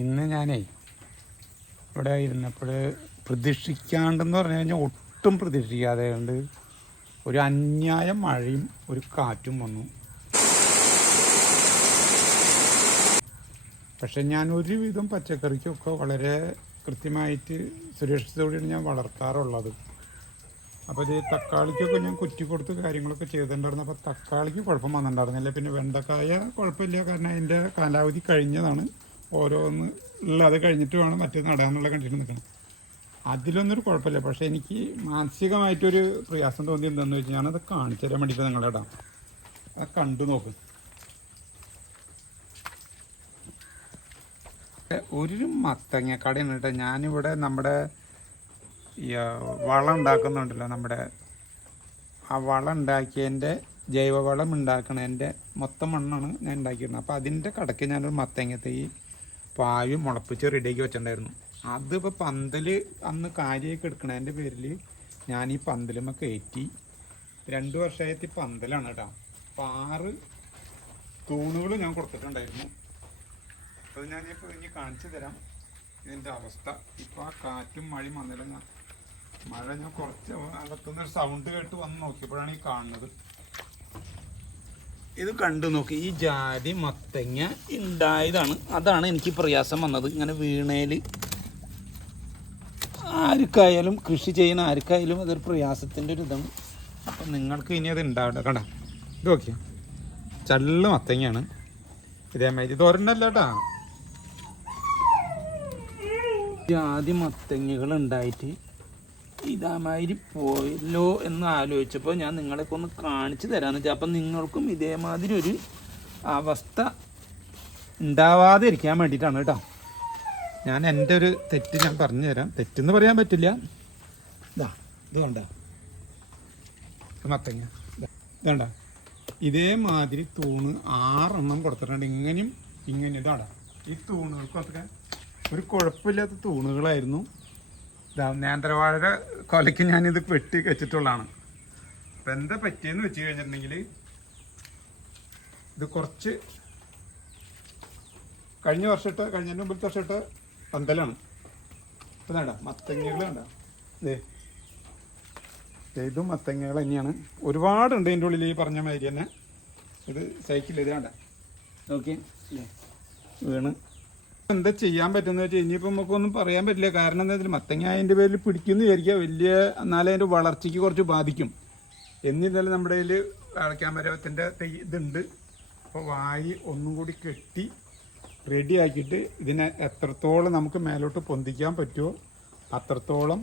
ഇന്ന് ഞാനേ ഇവിടെ ഇരുന്നപ്പോൾ പ്രതീക്ഷിക്കാണ്ടെന്ന് പറഞ്ഞു കഴിഞ്ഞാൽ ഒട്ടും പ്രതീക്ഷിക്കാതെ കൊണ്ട് ഒരു അന്യായ മഴയും ഒരു കാറ്റും വന്നു. പക്ഷെ ഞാൻ ഒരുവിധം പച്ചക്കറിക്കൊക്കെ വളരെ കൃത്യമായിട്ട് സുരക്ഷിതയോടെയാണ് ഞാൻ വളർത്താറുള്ളത്. അപ്പോൾ ഇത് തക്കാളിക്കൊക്കെ ഞാൻ കുറ്റി കൊടുത്ത് കാര്യങ്ങളൊക്കെ ചെയ്തിട്ടുണ്ടായിരുന്നു. അപ്പോൾ തക്കാളിക്ക് കുഴപ്പം വന്നിട്ടുണ്ടായിരുന്നില്ല. പിന്നെ വെണ്ടക്കായ കുഴപ്പമില്ല, കാരണം അതിൻ്റെ കാലാവധി കഴിഞ്ഞതാണ്. ഓരോന്ന് ഉള്ളത് കഴിഞ്ഞിട്ട് വേണം മറ്റേ നടാനുള്ള കണ്ടിട്ട് നിൽക്കണം. അതിലൊന്നൊരു കുഴപ്പമില്ല. പക്ഷേ എനിക്ക് മാനസികമായിട്ടൊരു പ്രയാസം തോന്നി. എന്താണെന്ന് വെച്ചാൽ ഞാനത് കാണിച്ചു തരാൻ വേണ്ടിയിട്ട് നിങ്ങളുടെ ഇടാം. അത് കണ്ടു നോക്ക്. ഒരു മത്തങ്ങക്കടയാണ് കേട്ടോ. ഞാനിവിടെ നമ്മുടെ വളം ഉണ്ടാക്കുന്നുണ്ടല്ലോ, നമ്മുടെ ആ വളം ഉണ്ടാക്കിയതിൻ്റെ ജൈവവളം ഉണ്ടാക്കണതിൻ്റെ മൊത്തം മണ്ണാണ് ഞാൻ ഉണ്ടാക്കിയിരുന്നത്. അപ്പോൾ അതിൻ്റെ കടയ്ക്ക് ഞാനൊരു മത്തങ്ങ തൈ പായും മുളപ്പിച്ച് റെഡിയാക്കി വെച്ചിട്ടുണ്ടായിരുന്നു. അതിപ്പോൾ പന്തൽ അന്ന് കാര്യമായിട്ട് എടുക്കണതിൻ്റെ പേരിൽ ഞാൻ ഈ പന്തലുമ്മ കയറ്റി 2 വർഷമായിട്ട് പന്തലാണ് കേട്ടോ. അപ്പോൾ 6 തൂണുകൾ ഞാൻ കൊടുത്തിട്ടുണ്ടായിരുന്നു. അപ്പോൾ ഞാനിപ്പോൾ ഇനി കാണിച്ചു തരാം ഇതിൻ്റെ അവസ്ഥ. ഇപ്പോൾ ആ കാറ്റും മഴയും വന്നില്ല. മഴ ഞാൻ കുറച്ച് അകത്തുനിന്നൊരു സൗണ്ട് കേട്ട് വന്ന് നോക്കിയപ്പോഴാണ് ഈ കാണുന്നത്. ഇത് കണ്ടു നോക്കി. ഈ ജാതി മത്തങ്ങ ഉണ്ടായതാണ്. അതാണ് എനിക്ക് പ്രയാസം വന്നത്. ഇങ്ങനെ വീണേൽ ആർക്കായാലും, കൃഷി ചെയ്യുന്ന ആർക്കായാലും അതൊരു പ്രയാസത്തിൻ്റെ ഒരു ഇതാണ്. അപ്പം നിങ്ങൾക്ക് ഇനി അത് ഉണ്ടാവില്ല. കണ്ട ഇത് നോക്കിയാൽ ചള്ള മത്തങ്ങയാണ്. ഇതേമാതിരി തോരണ്ടല്ല കേട്ടാ. ജാതി മത്തങ്ങകൾ ഉണ്ടായിട്ട് ഇതേമാതിരി പോയല്ലോ എന്ന് ആലോചിച്ചപ്പോൾ ഞാൻ നിങ്ങളെയൊക്കെ ഒന്ന് കാണിച്ചു തരാമെന്ന് വെച്ചാൽ അപ്പം നിങ്ങൾക്കും ഇതേമാതിരി ഒരു അവസ്ഥ ഉണ്ടാവാതെ ഇരിക്കാൻ വേണ്ടിയിട്ടാണ് കേട്ടോ. ഞാൻ എൻ്റെ ഒരു തെറ്റ് ഞാൻ പറഞ്ഞു തരാം. തെറ്റെന്ന് പറയാൻ പറ്റില്ല. ഇതാ ഇത് കണ്ട മത്തങ്ങ, ഇത് കണ്ട. ഇതേമാതിരി തൂണ് 6 എണ്ണം കൊടുത്തിട്ടുണ്ട്. ഇങ്ങനെയും ഇങ്ങനെ ഇതാടാ. ഈ തൂണുകൾക്കൊക്കെ ഒരു കുഴപ്പമില്ലാത്ത തൂണുകളായിരുന്നു. നേന്ത്രവാഴയുടെ കൊലയ്ക്ക് ഞാനിത് വെട്ടി വെച്ചിട്ടുള്ളതാണ്. അപ്പം എന്താ പറ്റിയെന്ന് വെച്ച് കഴിഞ്ഞിട്ടുണ്ടെങ്കിൽ ഇത് കുറച്ച് കഴിഞ്ഞ മുമ്പത്തെ വർഷത്തെ പന്തലാണ്. ഇപ്പം വേണ്ട മത്തങ്ങകൾ വേണ്ട. ഇതും മത്തങ്ങകൾ തന്നെയാണ്. ഒരുപാടുണ്ട് ഇതിൻ്റെ ഉള്ളിൽ. ഈ പറഞ്ഞ മാതിരി തന്നെ ഇത് സൈക്കിൾ ഇത് വേണ്ട നോക്കി വീണ്. എന്താ ചെയ്യാൻ പറ്റുന്ന വെച്ചാൽ ഇനിയിപ്പോൾ നമുക്കൊന്നും പറയാൻ പറ്റില്ല. കാരണം എന്താ വെച്ചാൽ മത്തങ്ങ അതിൻ്റെ പേരിൽ പിടിക്കുമെന്ന് വിചാരിക്കുക. എന്നാലും അതിൻ്റെ വളർച്ചയ്ക്ക് കുറച്ച് ബാധിക്കും. എന്നിരുന്നാലും നമ്മുടെ കയ്യിൽ അടയ്ക്കാമരത്തിൻ്റെ ഇതുണ്ട്. അപ്പോൾ വായി ഒന്നും കൂടി കെട്ടി റെഡി ആക്കിയിട്ട് ഇതിനെ എത്രത്തോളം നമുക്ക് മേലോട്ട് പൊന്തിക്കാൻ പറ്റുമോ അത്രത്തോളം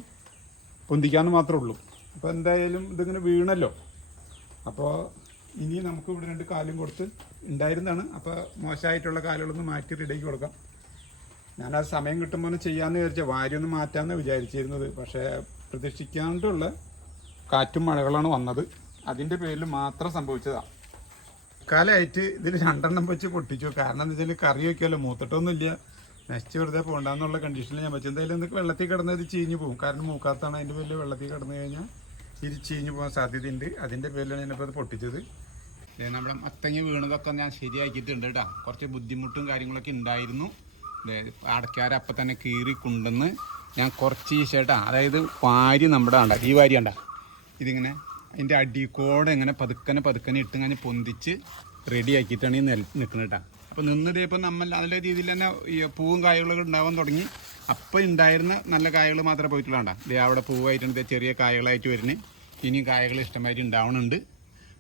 പൊന്തിക്കാമെന്ന് മാത്രമേ ഉള്ളൂ. അപ്പോൾ എന്തായാലും ഇതിങ്ങനെ വീണല്ലോ. അപ്പോൾ ഇനി നമുക്ക് ഇവിടെ 2 കാലും കൊടുത്ത് ഉണ്ടായിരുന്നതാണ്. അപ്പോൾ മോശമായിട്ടുള്ള കാലുകളൊന്ന് മാറ്റി റെഡിയാക്കി കൊടുക്കാം. ഞാനത് സമയം കിട്ടുമ്പോൾ ചെയ്യാമെന്ന് വിചാരിച്ചാൽ വാരിയൊന്ന് മാറ്റാമെന്ന് വിചാരിച്ചിരുന്നത്. പക്ഷേ പ്രതീക്ഷിക്കാണ്ടുള്ള കാറ്റും മഴകളാണ് വന്നത്. അതിൻ്റെ പേരിൽ മാത്രം സംഭവിച്ചതാണ്. കാലമായിട്ട് ഇതിൽ 2 എണ്ണം വെച്ച് പൊട്ടിച്ചു. കാരണം എന്താ വെച്ചാൽ കറി വയ്ക്കുമല്ലോ, മൂത്തിട്ടൊന്നുമില്ല, നശിച്ച് വെറുതെ പോകണ്ടെന്നുള്ള കണ്ടീഷനിൽ ഞാൻ വെച്ചു. എന്തായാലും എന്തൊക്കെ വെള്ളത്തിൽ കിടന്നത് ചീഞ്ഞ് പോകും. കാരണം മൂക്കാത്താണ്. അതിൻ്റെ പേരിൽ വെള്ളത്തിൽ കിടന്നു കഴിഞ്ഞാൽ ഇത് ചീഞ്ഞ് പോകാൻ സാധ്യതയുണ്ട്. അതിൻ്റെ പേരിലാണ് ഞാനിപ്പോൾ അത് പൊട്ടിച്ചത്. നമ്മുടെ മത്തങ്ങ വീണതൊക്കെ ഞാൻ ശരിയാക്കിയിട്ടുണ്ട് കേട്ടോ. കുറച്ച് ബുദ്ധിമുട്ടും കാര്യങ്ങളൊക്കെ ഉണ്ടായിരുന്നു. അടയ്ക്കാര അപ്പം തന്നെ കീറി കൊണ്ടുവന്ന് ഞാൻ കുറച്ച് ചേട്ടാ, അതായത് വാരി നമ്മുടെ കണ്ട ഈ വാരി കണ്ട ഇതിങ്ങനെ അതിൻ്റെ അടിക്കോടെ ഇങ്ങനെ പതുക്കനെ ഇട്ട് ഞാൻ പൊന്തിച്ച് റെഡി ആക്കിയിട്ടാണ് ഈ നിൽക്കുന്നത് കേട്ടോ. അപ്പോൾ നിന്നത് ഇപ്പോൾ നമ്മൾ നല്ല രീതിയിൽ തന്നെ ഈ പൂവും കായകളൊക്കെ ഉണ്ടാവാൻ തുടങ്ങി. അപ്പോൾ ഉണ്ടായിരുന്ന നല്ല കായകൾ മാത്രമേ പോയിട്ടുള്ള കണ്ട. ഇതേ അവിടെ പൂവായിട്ടുണ്ട്, ചെറിയ കായകളായിട്ട് വരുന്നത്. ഇനിയും കായകൾ ഇഷ്ടമായിട്ട് ഉണ്ടാവണുണ്ട്.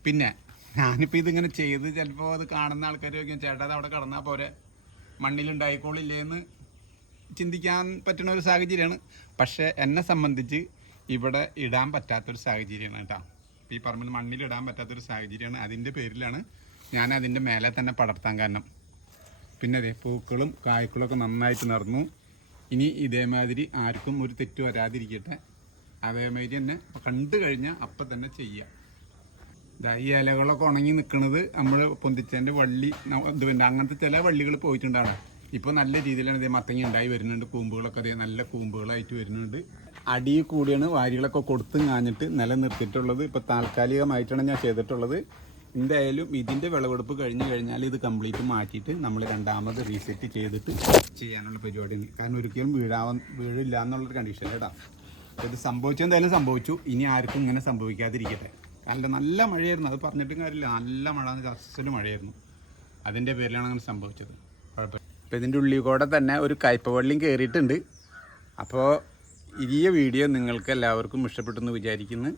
പിന്നെ ഞാനിപ്പോൾ ഇതിങ്ങനെ ചെയ്ത് ചിലപ്പോൾ അത് കാണുന്ന ആൾക്കാർ ചോദിക്കും, ചേട്ടാ അത് അവിടെ കിടന്നാൽ പോരെ, മണ്ണിലുണ്ടായിക്കോളില്ലേന്ന് ചിന്തിക്കാൻ പറ്റുന്ന ഒരു സാഹചര്യമാണ്. പക്ഷേ എന്നെ സംബന്ധിച്ച് ഇവിടെ ഇടാൻ പറ്റാത്തൊരു സാഹചര്യമാണ് കേട്ടോ. ഈ പറമ്പിൽ മണ്ണിലിടാൻ പറ്റാത്തൊരു സാഹചര്യമാണ്. അതിൻ്റെ പേരിലാണ് ഞാൻ അതിൻ്റെ മേലെ തന്നെ പടർത്താൻ കാരണം. പിന്നെ അതെ പൂക്കളും കായ്ക്കളൊക്കെ നന്നായിട്ട് നിറഞ്ഞു. ഇനി ഇതേമാതിരി ആർക്കും ഒരു തെറ്റ് വരാതിരിക്കട്ടെ. അതേമാതിരി തന്നെ കണ്ടു കഴിഞ്ഞാൽ അപ്പം തന്നെ ചെയ്യുക. ഈ ഇലകളൊക്കെ ഉണങ്ങി നിൽക്കുന്നത് നമ്മൾ പൊന്തിച്ചതിൻ്റെ വള്ളി ഇത് പിന്നെ അങ്ങനത്തെ ചില വള്ളികൾ പോയിട്ടുണ്ടാണ്. ഇപ്പോൾ നല്ല രീതിയിലാണ് ഇതേ മത്തങ്ങ ഉണ്ടായി വരുന്നുണ്ട്. കൂമ്പുകളൊക്കെ അതേ നല്ല കൂമ്പുകളായിട്ട് വരുന്നുണ്ട്. അടിയിൽ കൂടിയാണ് വാരികളൊക്കെ കൊടുത്തും കാഞ്ഞിട്ട് നിലനിർത്തിയിട്ടുള്ളത്. ഇപ്പോൾ താൽക്കാലികമായിട്ടാണ് ഞാൻ ചെയ്തിട്ടുള്ളത്. എന്തായാലും ഇതിൻ്റെ വിളവെടുപ്പ് കഴിഞ്ഞ് കഴിഞ്ഞാൽ ഇത് കംപ്ലീറ്റ് മാറ്റിയിട്ട് നമ്മൾ രണ്ടാമത് റീസെറ്റ് ചെയ്തിട്ട് ചെയ്യാനുള്ള പരിപാടി. കാരണം ഒരിക്കലും വീഴില്ല എന്നുള്ളൊരു കണ്ടീഷൻ കേട്ടോ. ഇത് സംഭവിച്ചെന്തായാലും സംഭവിച്ചു. ഇനി ആർക്കും ഇങ്ങനെ സംഭവിക്കാതിരിക്കട്ടെ. കാരണം നല്ല മഴയായിരുന്നു, അത് പറഞ്ഞിട്ടും കാര്യമില്ല. നല്ല മഴ, അസല് മഴയായിരുന്നു. അതിൻ്റെ പേരിലാണ് അങ്ങനെ സംഭവിച്ചത്. കുഴപ്പമില്ല. അപ്പോൾ ഇതിൻ്റെ ഉള്ളിൽ കൂടെ തന്നെ ഒരു കയ്പവെള്ളിയും കയറിയിട്ടുണ്ട്. അപ്പോൾ ഈ വീഡിയോ നിങ്ങൾക്ക് എല്ലാവർക്കും ഇഷ്ടപ്പെട്ടെന്ന് വിചാരിക്കുന്നു.